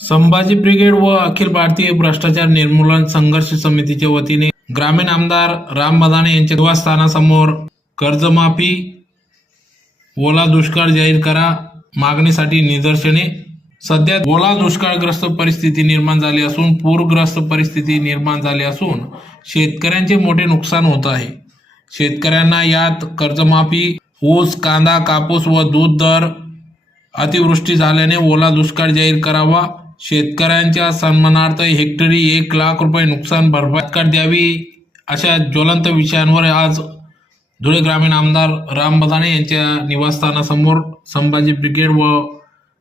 Sambhaji brigade व अखिल भारतीय भ्रष्टाचार निर्मूलन संघर्ष समितीच्या वतीने ग्रामीण आमदार राम बदाणे यांच्या निवासस्थानासमोर कर्जमाफी ओला दुष्काळ जाहीर करा मागणीसाठी निदर्शने. सध्या ओला दुष्काळग्रस्त परिस्थिती निर्माण झाली असून पूरग्रस्त परिस्थिती निर्माण झाली असून शेतकऱ्यांचे मोठे नुकसान होत आहे. शेतकऱ्यांना यात कर्जमाफी ऊस कांदा कापूस व दूध दर अतिवृष्टी झाल्याने ओला दुष्काळ जाहीर करावा. शेतकऱ्यांच्या सन्मानार्थ हेक्टरी एक लाख रुपये नुकसान भरपाई तात्काळ द्यावी अशा ज्वलंत विषयांवर आज धुळे ग्रामीण आमदार राम बदाणे यांच्या निवासस्थानासमोर संभाजी ब्रिगेड व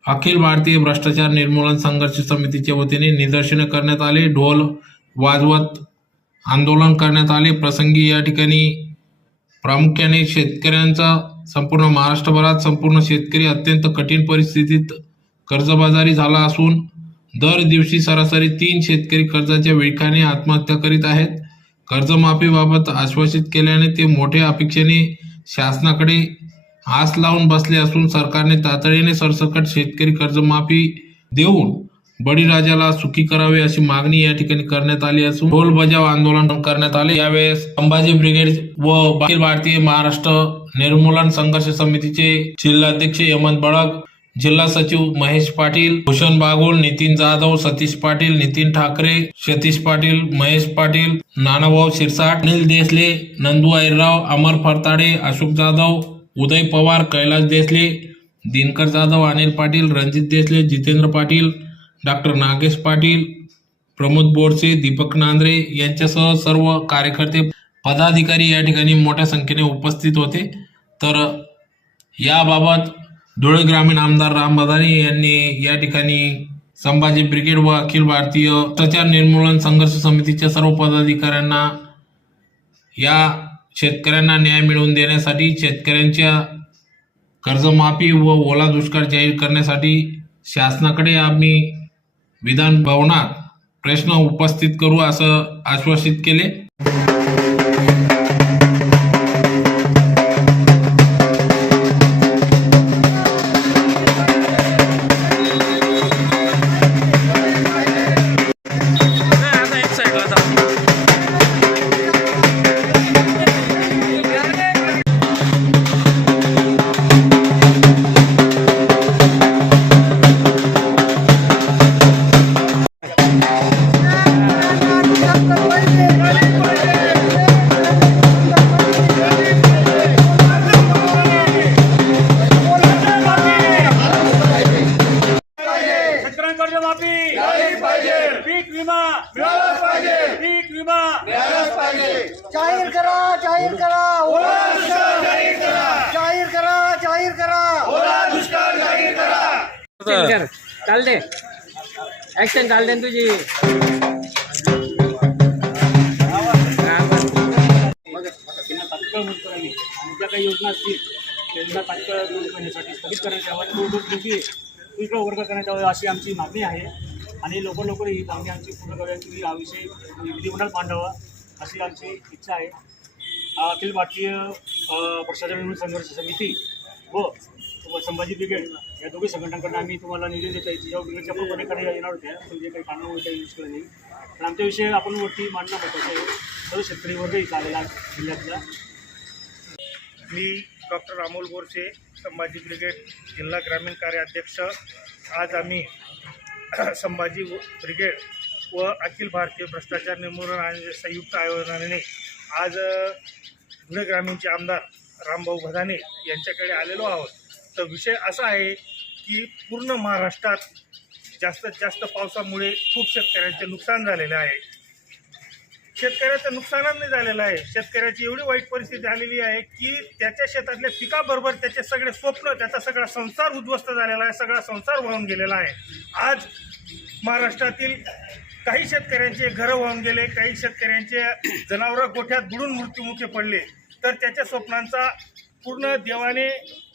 अखिल भारतीय भ्रष्टाचार निर्मूलन संघर्ष समितीच्या वतीने निदर्शनं करण्यात आले. ढोल वाजवत आंदोलन करण्यात आले. प्रसंगी या ठिकाणी प्रामुख्याने शेतकऱ्यांचा संपूर्ण महाराष्ट्रभरात संपूर्ण शेतकरी अत्यंत कठीण परिस्थितीत कर्जबाजारी झाला असून दर दिवशी सरासरी तीन शेतकरी कर्जाच्या विळखाने आत्महत्या करीत आहेत. कर्जमाफीबाबत आश्वासित केल्याने ते मोठ्या अपेक्षेने शासनाकडे आस लावून बसले असून सरकारने तातडीने सरसकट शेतकरी कर्जमाफी देऊन बळीराजाला सुखी करावे अशी मागणी या ठिकाणी करण्यात आली असून ढोल बजाव आंदोलन करण्यात आले. यावेळेस संभाजी ब्रिगेड व अखिल भारतीय महाराष्ट्र निर्मूलन संघर्ष समितीचे जिल्हाध्यक्ष यमन बळक जिल्हा सचिव महेश पाटील भूषण बागुल नितीन जाधव सतीश पाटील नितीन ठाकरे सतीश पाटील महेश पाटील नानाभाऊ शिरसाट अनिल देसले नंदू ऐरराव अमर फरताडे अशोक जाधव उदय पवार कैलास देसले दिनकर जाधव अनिल पाटील रणजित देसले जितेंद्र पाटील डॉक्टर नागेश पाटील प्रमोद बोरसे दीपक नांद्रे यांच्यासह सर्व कार्यकर्ते पदाधिकारी या ठिकाणी मोठ्या संख्येने उपस्थित होते. तर याबाबत धुळे ग्रामीण आमदार राम बदाने यांनी या ठिकाणी संभाजी ब्रिगेड व अखिल भारतीय भ्रष्टाचार निर्मूलन संघर्ष समितीच्या सर्व पदाधिकाऱ्यांना या शेतकऱ्यांना न्याय मिळवून देण्यासाठी शेतकऱ्यांच्या कर्जमाफी व ओला दुष्काळ जाहीर करण्यासाठी शासनाकडे आम्ही विधान भवनात प्रश्न उपस्थित करू असं आश्वासित केले. कर. चाल दे. ऍक्शन चाल दे तुझी. मदत करावी ज्या काही योजना असतील त्यांना तात्काळ दूर करण्यासाठी स्थगित करण्यात यावं आणि तो किती वर्ग करण्यात यावं अशी आमची मागणी आहे आणि लवकर लवकर ही मागणी आमची पूर्ण करायची तुम्ही हा विषय विधिमंडळात अशी आमची इच्छा आहे. अखिल भारतीय अ, भ्रष्टाचार संघर्ष समिती व व संभाजी ब्रिगेड या दोघी संघटनांकडून आम्ही तुम्हाला निधी देत आहे ज्या ब्रिगेडच्या प्रमाणे येणार होत्या पण जे काही कारणामुळे त्या यूज केलं नाही. पण आमच्याविषयी आपण वरती मांडणं महत्त्वाचं आहे. सर्व शेतकरी वर्ग इथं आलेला जिल्ह्यातला. मी डॉक्टर अमोल बोरसे संभाजी ब्रिगेड जिल्हा ग्रामीण कार्याध्यक्ष. आज आम्ही संभाजी व- ब्रिगेड व अखिल भारतीय भ्रष्टाचार निर्मूलन आणि संयुक्त आयोजनाने आज धुळे ग्रामीणचे आमदार रामभाऊ भदाने यांच्याकडे आलेलो आहोत. तर विषय असा आहे की पूर्ण महाराष्ट्रात जास्तीत जास्त पावसामुळे खूप शेतकऱ्यांचे नुकसान झालेलं आहे. शेतकऱ्याचं नुकसानाने झालेलं आहे. शेतकऱ्याची एवढी वाईट परिस्थिती आलेली आहे की त्याच्या शेतातल्या पिकाबरोबर त्याचे सगळे स्वप्न त्याचा सगळा संसार उद्ध्वस्त झालेला आहे सगळा संसार वाहून गेलेला आहे. आज महाराष्ट्रातील काही शेतकऱ्यांचे घरं वाहून गेले काही शेतकऱ्यांचे जनावरं गोठ्यात बुडून मृत्युमुखी पडले. तर त्याच्या स्वप्नांचा पूर्ण देवाने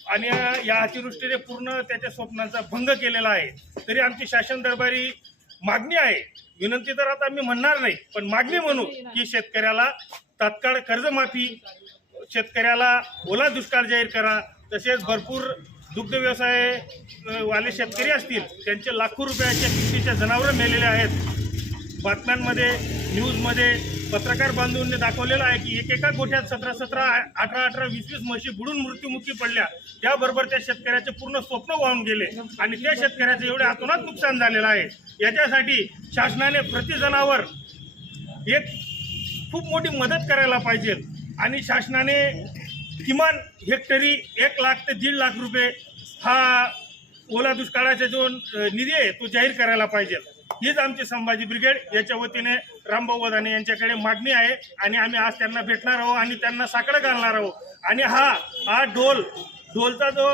आणि या अतिवृष्टीने पूर्ण त्याच्या स्वप्नांचा भंग केलेला आहे. तरी आमची शासन दरबारी मागणी आहे. विनंती तर आता मी म्हणणार नाही पण मागणी म्हणू की शेतकऱ्याला तात्काळ कर्जमाफी शेतकऱ्याला ओला दुष्काळ जाहीर करा. तसेच भरपूर दुग्ध व्यवसाय वाले शेतकरी असतील त्यांचे लाखो रुपयाच्या किमतीच्या जनावरं मेलेले आहेत. बातम्यांमध्ये न्यूजमध्ये पत्रकार बांधूंनी दाखवलेलं आहे की एकेका गोठ्यात सतरा सतरा अठरा अठरा वीस वीस म्हशी बुडून मृत्युमुखी पडल्या. त्याबरोबर त्या शेतकऱ्याचे पूर्ण स्वप्न वाहून गेले आणि त्या शेतकऱ्याचं एवढे अतोनात नुकसान झालेलं आहे. याच्यासाठी शासनाने प्रतिजनावर एक खूप मोठी मदत करायला पाहिजे आणि शासनाने किमान हेक्टरी एक लाख ते दीड लाख रुपये हा ओला दुष्काळाचा जो निधी आहे तो जाहीर करायला पाहिजे. हीच आमची संभाजी ब्रिगेड. याच्या वतीने रामभाऊ वधाने यांच्याकडे मागणी आहे आणि आम्ही आज त्यांना भेटणार आहोत आणि त्यांना साकडं घालणार आहोत. आणि हा हा ढोल ढोलचा जो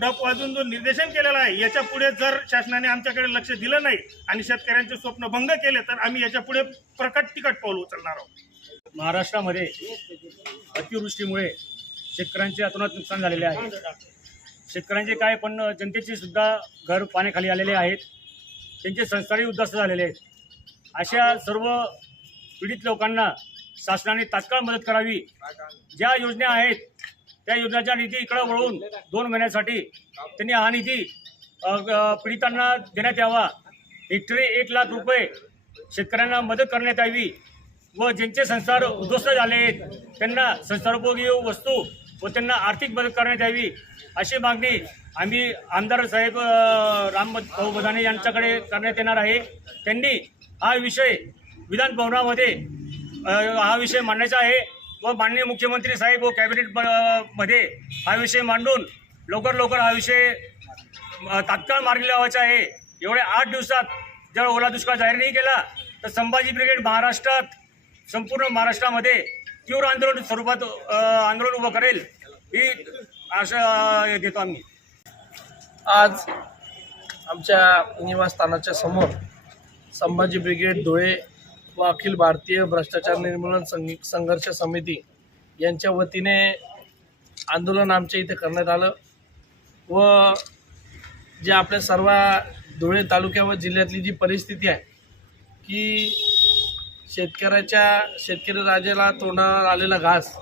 डप वाजून जो निर्देशन केलेला आहे याच्यापुढे जर शासनाने आमच्याकडे लक्ष दिलं नाही आणि शेतकऱ्यांचे स्वप्न भंग केले तर आम्ही याच्यापुढे प्रकट तिकट पाऊल उचलणार आहोत. महाराष्ट्रामध्ये अतिवृष्टीमुळे शेतकऱ्यांचे अतोनात नुकसान झालेले आहे. शेतकऱ्यांचे काय पण जनतेचे सुद्धा घर पाण्याखाली आलेले आहेत. त्यांचे संस्कारही उद्ध्वस्त झालेले आहेत. अशा सर्व पीडित लोकांना शासनाने तात्काळ मदत करावी. ज्या योजना आहेत त्या योजनेच्या निधी इकडे वळवून दोन महिन्यासाठी त्यांनी हा निधी पीडितांना देण्यात यावा. हेक्टरी एक लाख रुपये शेतकऱ्यांना मदत करण्यात यावी व ज्यांचे संसार उद्ध्वस्त झाले आहेत त्यांना संसारोपयोगी वस्तू व त्यांना आर्थिक मदत करण्यात यावी अशी मागणी आम्ही आमदार साहेब राम भाऊ बदाने यांच्याकडे करण्यात येणार आहे. त्यांनी हा विषय विधान भवनामध्ये हा विषय मांडायचा आहे व माननीय मुख्यमंत्री साहेब व कॅबिनेट ब- मध्ये हा विषय मांडून लवकर लवकर हा विषय तात्काळ मार्गी लावायचा आहे. एवढ्या आठ दिवसात जर ओला दुष्काळ जाहीर नाही केला तर संभाजी ब्रिगेड महाराष्ट्रात संपूर्ण महाराष्ट्रामध्ये तीव्र आंदोलन स्वरूपात आंदोलन उभं करेल ही आशा देतो आम्ही. आज आमच्या निवासस्थानाच्या समोर संभाजी ब्रिगेड धुळे व अखिल भारतीय भ्रष्टाचार निर्मूलन संघ संघर्ष समिती यांच्या वतीने आंदोलन आमच्या इथे करण्यात आलं व जे आपल्या सर्व धुळे तालुक्या व जिल्ह्यातली जी परिस्थिती आहे की शेतकऱ्याच्या शेतकरी राजाला तोंडावर आलेला घास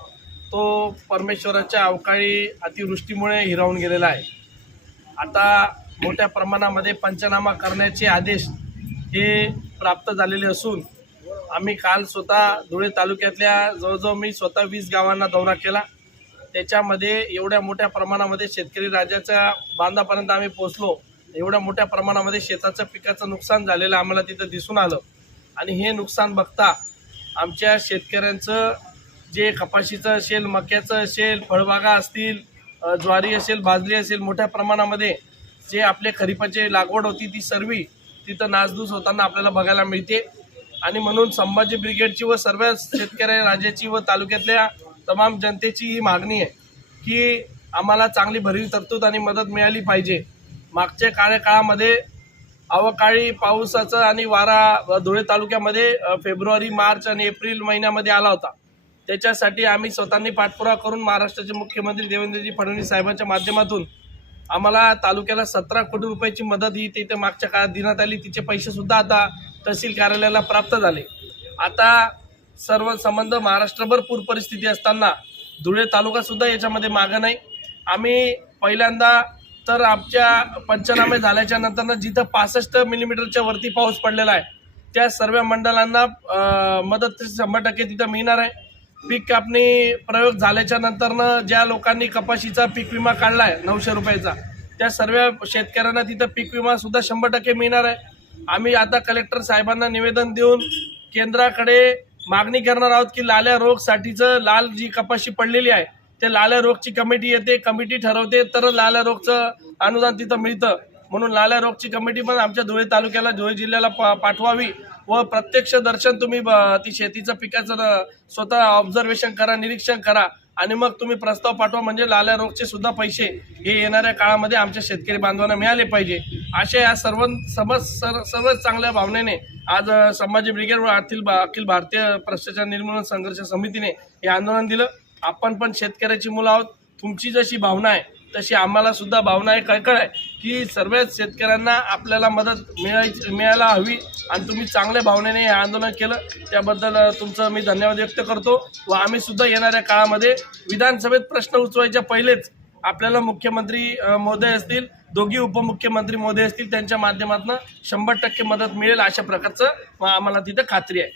तो परमेश्वराच्या अवकाळी अतिवृष्टीमुळे हिरावून गेलेला आहे. आता मोठ्या प्रमाणामध्ये पंचनामा करण्याचे आदेश हे प्राप्त झालेले असून आम्ही काल स्वतः धुळे तालुक्यातल्या जवळजवळ मी स्वतः वीस गावांना दौरा केला. त्याच्यामध्ये एवढ्या मोठ्या प्रमाणामध्ये शेतकरी राजाच्या बांधापर्यंत आम्ही पोचलो एवढ्या मोठ्या प्रमाणामध्ये शेताचं पिकाचं नुकसान झालेलं आम्हाला तिथं दिसून आलं. आणि हे नुकसान बघता आमच्या शेतकऱ्यांचं जे कपाशीचं असेल मक्याचं असेल फळबागा असतील ज्वारी असेल बाजरी असेल मोठ्या प्रमाणामध्ये जे आपले खरीपाचे लागवड होती ती सर्व तिथं नासधूस होताना आपल्याला बघायला मिळते. आणि म्हणून संभाजी ब्रिगेडची व सर्व शेतकऱ्या राज्याची व तालुक्यातल्या तमाम जनतेची ही मागणी आहे की आम्हाला चांगली भरीव तरतूद आणि मदत मिळाली पाहिजे. मागच्या कार्यकाळामध्ये अवकाळी पावसाचं आणि वारा धुळे तालुक्यामध्ये फेब्रुवारी मार्च आणि एप्रिल महिन्यामध्ये आला होता. त्याच्यासाठी आम्ही स्वतःनी पाठपुरावा करून महाराष्ट्राचे मुख्यमंत्री देवेंद्रजी फडणवीस साहेबांच्या माध्यमातून आम्हाला तालुक्याला सतरा कोटी रुपयाची मदत ही तिथे मागच्या काळात देण्यात आली. तिचे पैसेसुद्धा आता तहसील कार्यालयाला प्राप्त झाले. आता सर्व संबंध महाराष्ट्रभर पूर परिस्थिती असताना धुळे तालुकासुद्धा याच्यामध्ये मागं नाही. आम्ही पहिल्यांदा तर आमच्या पंचनामे झाल्याच्यानंतर जिथं पासष्ट मिलीमीटरच्या वरती पाऊस पडलेला आहे त्या सर्व मंडळांना मदत शंभर टक्के तिथं मिळणार आहे. पीक कापणी प्रयोग झाल्याच्या नंतरनं ज्या लोकांनी कपाशीचा पीक विमा काढला आहे नऊशे रुपयाचा त्या सर्व शेतकऱ्यांना तिथं पीक विमा सुद्धा शंभर टक्के मिळणार आहे. आम्ही आता कलेक्टर साहेबांना निवेदन देऊन केंद्राकडे मागणी करणार आहोत की लाल्या रोगसाठीचं लाल जी कपाशी पडलेली आहे ते लाल्या रोगची कमिटी येते कमिटी ठरवते तर लाल्या रोगचं अनुदान तिथं मिळतं. म्हणून लाल्या रोगची कमिटी पण आमच्या धुळे तालुक्याला धुळे जिल्ह्याला पा- पाठवावी व प्रत्यक्ष दर्शन तुम्ही ब- ती शेतीचं पिकाचं स्वतः ऑब्झर्वेशन करा निरीक्षण करा आणि मग तुम्ही प्रस्ताव पाठवा. म्हणजे लाल्या रोगचे सुद्धा पैसे हे येणाऱ्या काळामध्ये आमच्या शेतकरी बांधवांना मिळाले पाहिजे. अशा या सर्व समज सर्व सर्वच चांगल्या भावनेने आज संभाजी ब्रिगेड व अखिल अखिल भारतीय भ्रष्टाचार निर्मूलन संघर्ष समितीने हे आंदोलन दिलं. आपण पण शेतकऱ्याची मुलं आहोत. तुमची जशी भावना आहे तशी आम्हाला सुद्धा भावना आहे. कळकळ आहे की सर्वच शेतकऱ्यांना आपल्याला मदत मिळायची मिळायला हवी आणि तुम्ही चांगल्या भावनेने हे आंदोलन केलं. त्याबद्दल तुमचं मी धन्यवाद व्यक्त करतो व आम्ही सुद्धा येणाऱ्या काळामध्ये विधानसभेत प्रश्न उचवायच्या पहिलेच आपल्याला मुख्यमंत्री मोदय महोदय असतील दोघी उपमुख्यमंत्री महोदय असतील त्यांच्या माध्यमातून शंभर टक्के मदत मिळेल अशा प्रकारचं आम्हाला तिथं खात्री आहे.